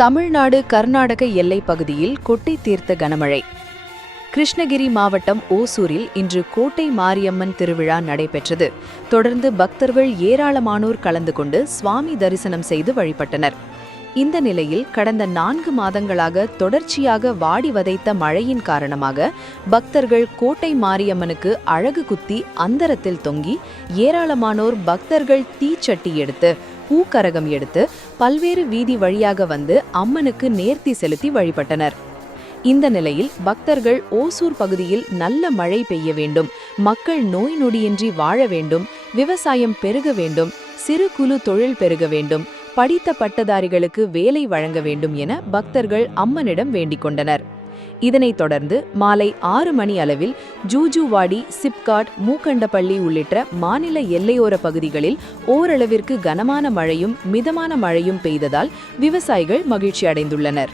தமிழ்நாடு கர்நாடக எல்லைப் பகுதியில் கொட்டி தீர்த்த கனமழை. கிருஷ்ணகிரி மாவட்டம் ஓசூரில் இன்று கோட்டை மாரியம்மன் திருவிழா நடைபெற்றது. தொடர்ந்து பக்தர்கள் ஏராளமானோர் கலந்து கொண்டு சுவாமி தரிசனம் செய்து வழிபட்டனர். இந்த நிலையில் கடந்த 4 மாதங்களாக தொடர்ச்சியாக வாடி வதைத்த மழையின் காரணமாக பக்தர்கள் கோட்டை மாரியம்மனுக்கு அழகு குத்தி அந்தரத்தில் தொங்கி ஏராளமானோர் பக்தர்கள் தீச்சட்டி எடுத்து பூக்கரகம் எடுத்து பல்வேறு வீதி வழியாக வந்து அம்மனுக்கு நேர்த்தி செலுத்தி வழிபட்டனர். இந்த நிலையில் பக்தர்கள் ஓசூர் பகுதியில் நல்ல மழை பெய்ய வேண்டும், மக்கள் நோய் நொடியின்றி வாழ வேண்டும், விவசாயம் பெருக வேண்டும், சிறு குறு தொழில் பெருக வேண்டும், படித்த பட்டதாரிகளுக்கு வேலை வழங்க வேண்டும் என பக்தர்கள் அம்மனிடம் வேண்டிக் கொண்டனர். இதனைத் தொடர்ந்து மாலை 6 மணி அளவில் ஜூஜுவாடி, சிப்காட், மூக்கண்டப்பள்ளி உள்ளிட்ட மாநில எல்லையோர பகுதிகளில் ஓரளவிற்கு கனமான மழையும் மிதமான மழையும் பெய்ததால் விவசாயிகள் மகிழ்ச்சி அடைந்துள்ளனர்.